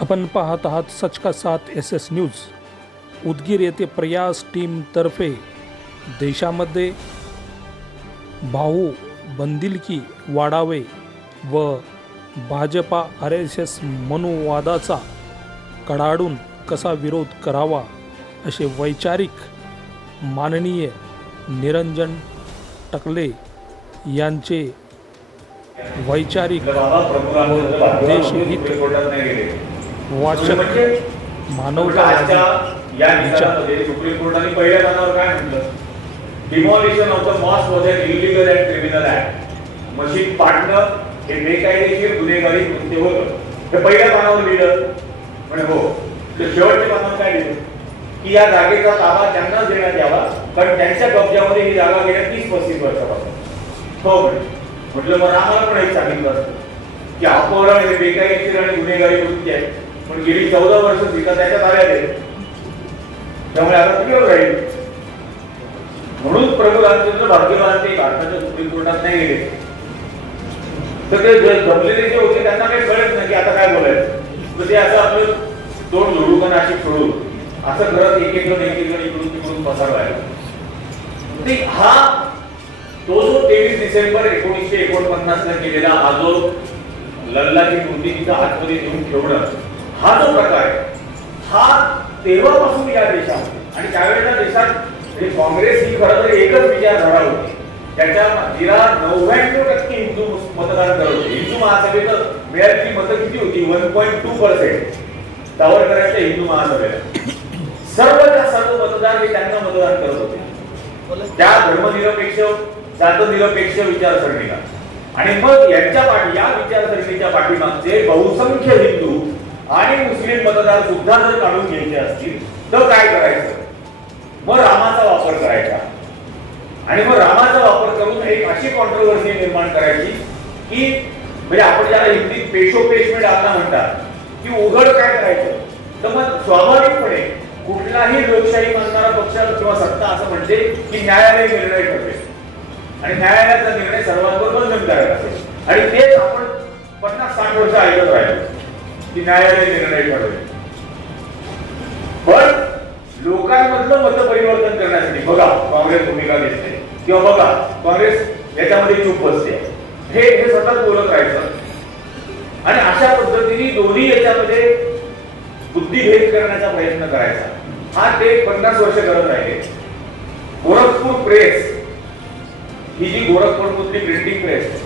आपण पाहत आहात सचका सात एस एस न्यूज उदगीर येथे प्रयास टीमतर्फे देशामध्ये भाऊ बंदिलकी वाढावे व भाजपा आर एस एस मनुवादाचा कडाडून कसा विरोध करावा असे वैचारिक माननीय निरंजन टकले यांचे वैचारिक देशहित म्हणजे मानवतावादी या निकालामध्ये सुप्रीम कोर्टाने पहिल्या पानावर काय म्हटलं? Demolition of the mosque was an illegal and criminal act machine पाडणं हे बेकायदेशीर गुन्हेगारी कृत्य होतं. हे पहिल्या पानावर लिहिलं. म्हणजे हो. तर शेवटच्या पानावर काय लिहिलं? की या जागेचा ताबा त्यांनाच देण्यात यावा पण त्यांच्या कब्जामध्ये ही जागा गेल्या तीस पस्तीस वर्षापासून. हो म्हणे. म्हटलं मग आम्हाला पण एक सांगितलं असतं की अपहरण हे बेकायदेशीर आणि गुन्हेगारी कृत्य आहे. पण गेली चौदा वर्ष सीता त्याच्या ताब्यात आहे. त्यामुळे आता क्लिअर राहील. म्हणून प्रभू रामचंद्र भाग्यवान ते भारताच्या सुप्रीम कोर्टात नाही गेले. तर ते जमलेले जे होते त्यांना काही कळत नाही की आता काय बोलायचं. तर ते असं आपलं तोंड जोडू का नाशिक सोडू असं करत एक एक जण एक एक जण इकडून तिकडून पसार व्हायला हा तो जो तेवीस डिसेंबर एकोणीसशे एकोणपन्नास ला केलेला हा जो लल्लाची मूर्ती तिथं आतमध्ये घेऊन ठेवणं हा जो प्रकार आहे. हा तेव्हापासून या देशात आणि त्यावेळेला देशात म्हणजे काँग्रेस ही खरं तर एकच विचारधारा होती. त्याच्या तिला नव्याण्णव टक्के हिंदू मतदान करत होते. हिंदू महासभेत मिळालेली मतं किती होती? One point two percent. सावरकरांच्या हिंदू महासभेला. सर्वच्या सर्व मतदार हे त्यांना मतदान करत होते. त्या धर्मनिरपेक्ष जातनिरपेक्ष विचारसरणीला. आणि मग यांच्या पाठी या विचारसरणीच्या पाठीमागचे बहुसंख्य हिंदू आणि मुस्लिम मतदार सुद्धा जर काढून घ्यायचे असतील तर काय करायचं? मग रामाचा वापर करायचा. आणि मग रामाचा वापर करून एक अशी कॉन्ट्रोवर्सी निर्माण करायची की म्हणजे आपण ज्याला हिंदीत पेशोपेश में डालना म्हणतात की उघड काय करायचं? तर मग स्वाभाविकपणे कुठलाही लोकशाही मानणारा पक्ष किंवा सत्ता असं म्हणते की न्यायालय निर्णय करते. आणि न्यायालयाचा निर्णय सर्वांवर बंधनकारक असेल. आणि तेच आपण पन्नास साठ वर्ष ऐकत राहिलो. की न्यायालय निर्णय ठरवेल पण लोकांमधलं मत परिवर्तन करण्यासाठी बघा काँग्रेस भूमिका घेते किंवा बघा काँग्रेस याच्यामध्ये चूप बसते हे हे सतत बोलत राहायचं. आणि अशा पद्धतीने दोन्ही याच्यामध्ये बुद्धिभेद करण्याचा प्रयत्न करायचा. हा ते पन्नास वर्ष करत राहिले. गोरखपूर प्रेस ही जी गोरखपूरमधली प्रिंटिंग प्रेस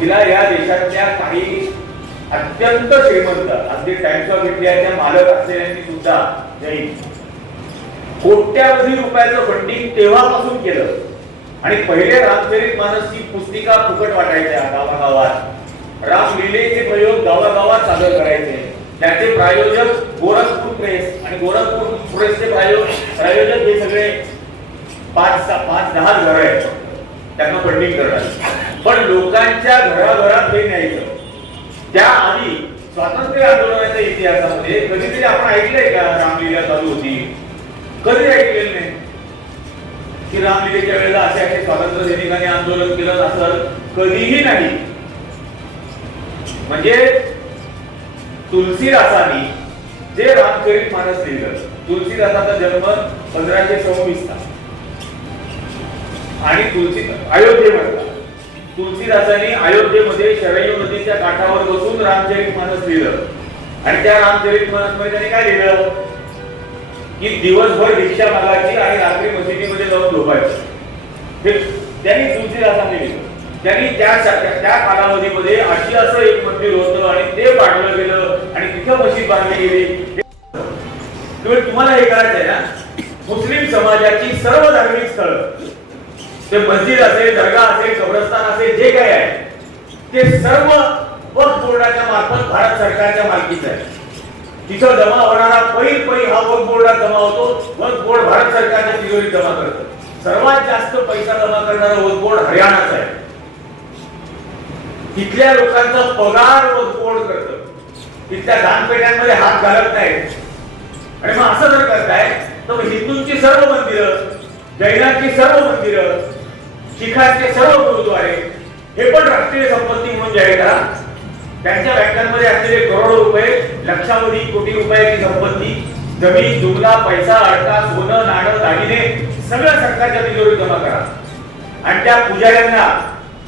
तिला या देशातल्या काही अत्यंत श्रीमंत. अगदी टाइम्स ऑफ इंडियाच्या मालक असलेल्यांनी सुद्धा कोट्यावधी रुपयाचं फंडिंग तेव्हापासून केलं आणि पहिले रामचरित मानसची पुस्तिका फुकट वाटायच्या गावागावात. रामलीलेचे प्रयोग गावागावात सादर करायचे. त्याचे प्रायोजक गोरखपूर प्रेस आणि गोरखपूर प्रेसचे प्रायोजक प्रायोजक हे सगळे पाच सहा पाच दहा घर आहेत. त्यांना फंडिंग करणार पण लोकांच्या घराघरात हे न्यायचं. त्या आधी स्वातंत्र्य आंदोलनाच्या इतिहासामध्ये कधीतरी आपण ऐकलंय का रामलीला चालू होती? कधी ऐकलेलं नाही? की रामलीलेच्या वेळेला असे असे स्वातंत्र्य सैनिकांनी आंदोलन केलं असं कधीही नाही. म्हणजे तुलसीदासानी जे रामचरित मानस लिहिलं तुलसीदासाचा जन्म पंधराशे सव्वीस चा आणि तुलसी अयोध्येमधला. तुलसीदासांनी अयोध्येमध्ये शरयू नदीच्या काठावर बसून रामचरित मानस लिहिलं. आणि त्या रामचरित मानसमध्ये त्यांनी काय लिहिलं? की दिवसभर रिक्षा मागायची आणि रात्री मशिदीमध्ये जाऊन झोपायची. हे त्यांनी तुलसीदासांनी लिहिलं. त्यांनी त्या त्या- कालावधीमध्ये अशी असं एक मंदिर होतं आणि ते पाडलं गेलं आणि तिथं मशीद बांधली गेली. तुम्हाला हे करायचंय आहे ना? मुस्लिम समाजाची सर्व धार्मिक स्थळ ते मस्जिद असेल दर्गा असेल कब्रस्तान असेल जे काही आहे ते सर्व वक्फ बोर्डाच्या मार्फत भारत सरकारच्या मालकीचं आहे. तिथं जमा होणारा पैल पै हा वक्फ बोर्डात जमा होतो. वक्फ बोर्ड भारत सरकारच्या तिजोरीत जमा करतो. सर्वात जास्त पैसा जमा करणारा वक्फ बोर्ड हरियाणाचा आहे. तिथल्या लोकांचा पगार वक्फ बोर्ड करतं. तिथल्या दानपेट्यांमध्ये हात घालत नाही. आणि मग असं जर करताय तर हिंदूंची सर्व मंदिरं जैनांची सर्व मंदिरं शिखांचे सर्व गुरुद्वारे हे पण राष्ट्रीय संपत्ती म्हणून जाहीर करा. त्यांच्या बँकांमध्ये असलेले करोडो रुपये लक्षावधी कोटी रुपयाची संपत्ती जमीन जुमला पैसा अडका सोनं नाणं दागिने सगळं सरकारच्या तिजोरीत जमा करा. आणि त्या पुजाऱ्यांना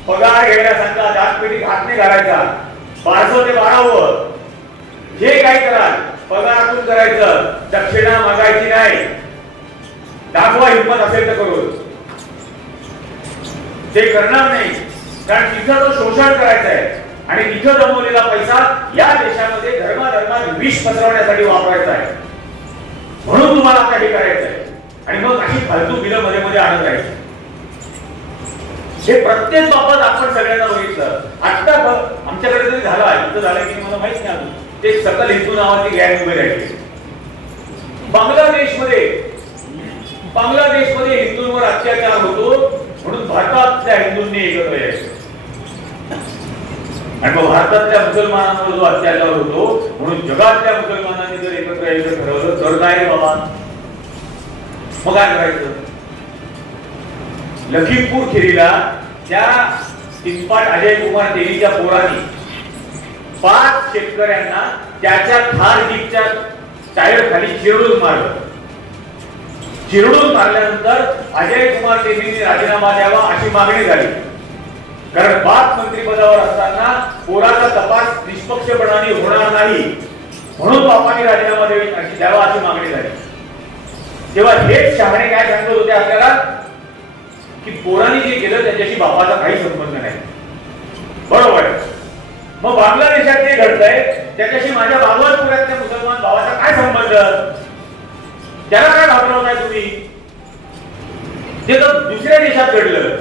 पगार घ्यायला सांगा दातपेटीत हात नाही घालायचा बारसं ते बारावं. हे काय कराल पगारातून करायचं. दक्षिणा मागायची नाही. दाखवा हिंमत असेल तर करून. ते करणार नाही कारण तिथं तो शोषण करायचं आहे आणि तिथं जमवलेला पैसा या देशामध्ये धर्माधर्मात विष पसरवण्यासाठी वापरायचा आहे. म्हणून तुम्हाला आता हे करायचं आहे आणि मग अशी फालतू बिलं मध्ये मध्ये आणत राहायची. हे प्रत्येक बाबत आपण सगळ्यांना बघितलं. आत्ता बघ आमच्याकडे जरी झालं इथं झालं की मला माहीत नाही अजून. ते सकल हिंदू नावाची गॅंग उभे राहिली. बांगलादेशमध्ये बांगलादेशमध्ये हिंदूंवर अत्याचार होतो. म्हणून भारतातल्या हिंदूंनी एकत्र यायचं. आणि मग भारतातल्या मुसलमानांवर जो अत्याचार होतो म्हणून जगातल्या मुसलमानांनी जर एकत्र यायचं ठरवलं तर नाही बाबा? मग काय करायचं? लखीमपूर खिरीला त्या तिनपाट अजय कुमार देवीच्या पोरांनी पाच शेतकऱ्यांना त्याच्या थार जीपच्या टायर खाली चिरडून मारलं. चिरडून मारल्यानंतर अजय कुमार देवींनी राजीनामा द्यावा अशी मागणी झाली. कारण पाच मंत्रीपदावर असताना पोराचा तपास निष्पक्षपणाने होणार नाही म्हणून बापांनी राजीनामा द्यावी अशी द्यावा अशी मागणी झाली. तेव्हा हेच शहाणे काय सांगत होते आपल्याला? की पोरांनी जे केलं त्याच्याशी बापाचा काही संबंध नाही. बरोबर. मग बांगलादेशात जे घडतंय त्याच्याशी माझ्या बागवतपुऱ्यातल्या मुसलमान भावाचा काय संबंध? त्याला काय घाबरवताय तुम्ही? ते तर दुसऱ्या देशात घडलं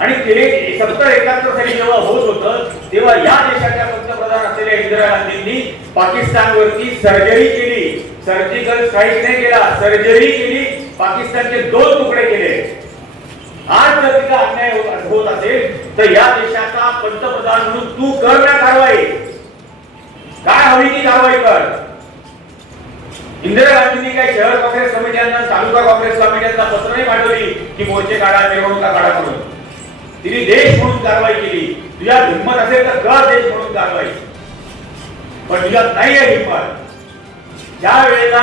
आणि ते सत्तर एकाहत्तर साली जेव्हा होत होतं तेव्हा या देशाच्या पंतप्रधान असलेल्या इंदिरा गांधींनी पाकिस्तानवरती सर्जरी केली. सर्जिकल स्ट्राईक नाही केला सर्जरी केली. पाकिस्तानचे दोन तुकडे केले. आज जर तिला अन्याय होत होत असेल तर या देशाचा पंतप्रधान म्हणून तू कर ना कारवाई. काय हवी ती कारवाई कर. इंदिरा गांधींनी काही शहर काँग्रेस समित्यांना तालुका काँग्रेस समित्यांना पत्रही नाही पाठवली की मोर्चे काढा मिरवणुका काढा म्हणून. तिने देश म्हणून कारवाई केली. तुझ्या हिंमत असेल तर कर देश म्हणून कारवाई. पण तुझ्यात नाही आहे हिंमत. ज्या वेळेला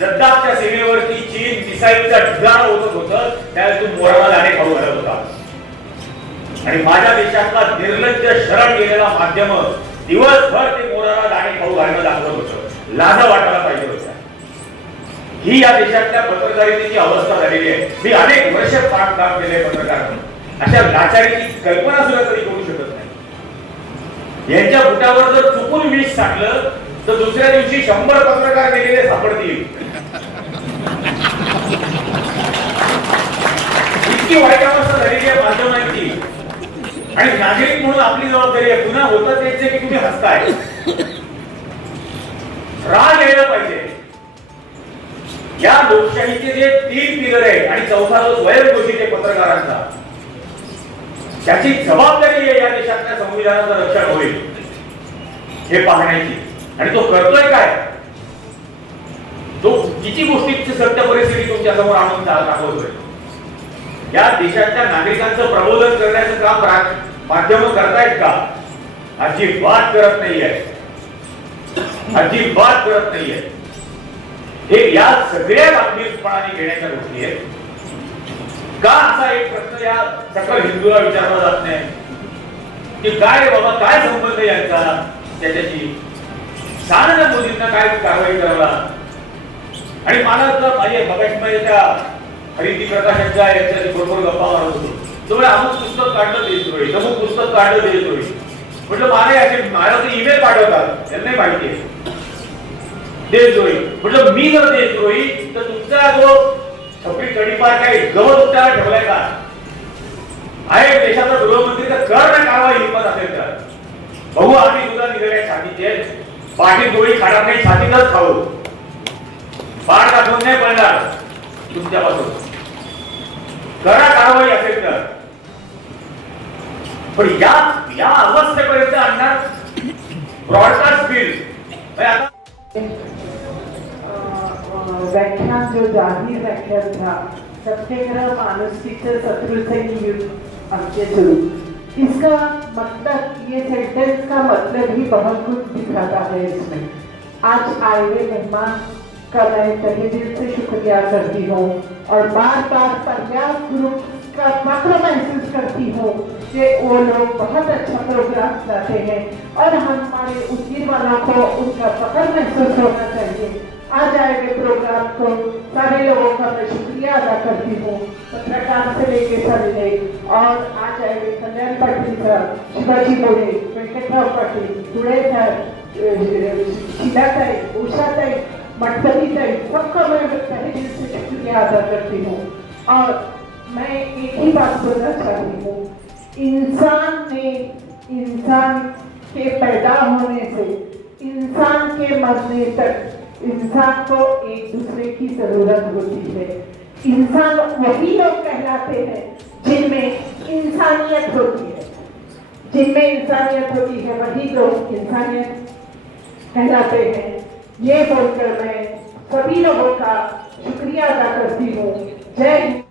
लद्दाखच्या सीमेवरती चीन मिसाईलचा ढिगारा होत होतं त्यावेळेस तू मोराला दाणे खाऊ घालत होता. आणि माझ्या देशातला निर्लज्ज शरण गेलेला माध्यम दिवसभर ते मोराला दाणे खाऊ घालणं दाखवत होतं. लाज वाटायला पाहिजे ही या देशातल्या पत्रकारितेची अवस्था झालेली आहे. मी अनेक वर्ष पाठ काम केले पत्रकार म्हणून. अशा लाचारीची कल्पना सुद्धा कधी करू शकत नाही. यांच्या बुटावर जर चुकून विष टाकलं तर दुसऱ्या दिवशी शंभर पत्रकार गेलेले सापडतील. इतकी वाईट अवस्था झालेली आहे माध्यमांची. आणि नागरिक म्हणून आपली जबाबदारी आहे. पुन्हा होतं त्यांचे की तुम्ही हसताय. राग यायला पाहिजे. या लोकशाहीचे जे तीन पिलर आहेत आणि चौथा जो स्वयंघोषित आहे पत्रकारांचा त्याची जबाबदारी आहे या देशातल्या संविधानाचं रक्षण होईल हे पाहण्याची. आणि तो करतोय काय? तो किती गोष्टीची सत्य परिस्थिती तुमच्यासमोर आणून दाखवतोय. या देशातल्या नागरिकांचं प्रबोधन करण्याचं काम माध्यम करतायत का? अजिबात करत नाहीये. अजिबात करत नाहीये. हे या सगळ्या गंभीरपणाने घेण्याच्या गोष्टी आहेत. का असा एक प्रश्न या सकल हिंदूला विचारला जात नाही? की काय बाबा काय संबंध यांचा? त्याच्याशी? सांग ना मोदींना काय कारवाई करायला? आणि मला तर माझे मगाशी त्या हरिती प्रकाशांच्या यांच्या बरोबर गप्पा मारत होतो. तुम्ही अमुक पुस्तक काढलं देशद्रोही अमुक पुस्तक काढलं देशद्रोही म्हटलं मला याचे मला ते ईमेल पाठवतात. त्यांनाही माहिती आहे. देशद्रोही. म्हणजे मी जर देशद्रोही तर तुमचा जो छपरी कडीपार काही गवत उठायला ठेवलाय का? आहे देशाचा गृहमंत्री तर कर ना कारवाई हिंमत असेल तर. बघू आम्ही सुद्धा निघाल्या छातीचे. पाठी गोळी खाणार नाही छातीतच खाऊ. बाळ दाखवून नाही पडणार तुमच्यापासून. करा कारवाई असेल तर. पण या या अवस्थेपर्यंत आणणार ब्रॉडकास्ट म्हणजे बिल आता जो जाहीर व्याख्यान था सत्याग्रह मानसिक शत्रुसेन युद्ध अंत्यचूर इसका मतलब ये सेंटेंस का मतलब ही बहुत कुछ दिखाता है इसमें। आज आए हुए मेहमान का मैं तहे दिल से शुक्रिया करती हूँ और बार बार पंजाब ग्रुप का फख्र महसूस करती हूँ कि वो लोग बहुत अच्छा प्रोग्राम करते हैं और हमारे उद्गिर वालों को उनका फख्र महसूस होना चाहिए। आज आए हुए प्रोग्राम को सारे लोगों का मैं शुक्रिया अदा करती हूँ। पत्रकार से लेके सभी ने और आज आए हुए कल्याण पाटिल सर शिवाजी बोले, वेंकटराव पाटील धुळे सर शीलाताई उषाताई मठपतिताई सबका मैं तहे दिल से शुक्रिया अदा करती हूँ। और मैं एक ही बात बोलना चाहती हूँ। इंसान ने, इंसान के पैदा होने से, इंसान के मरने तक इंसान को एक दूसरे की जरूरत होती है। इंसान वही लोग कहलाते हैं जिनमें इंसानियत होती है। जिनमें इंसानियत होती है वही लोग इंसानियत कहलाते हैं। ये बोलकर मैं सभी लोगों का शुक्रिया अदा करती हूँ। जय हिंद।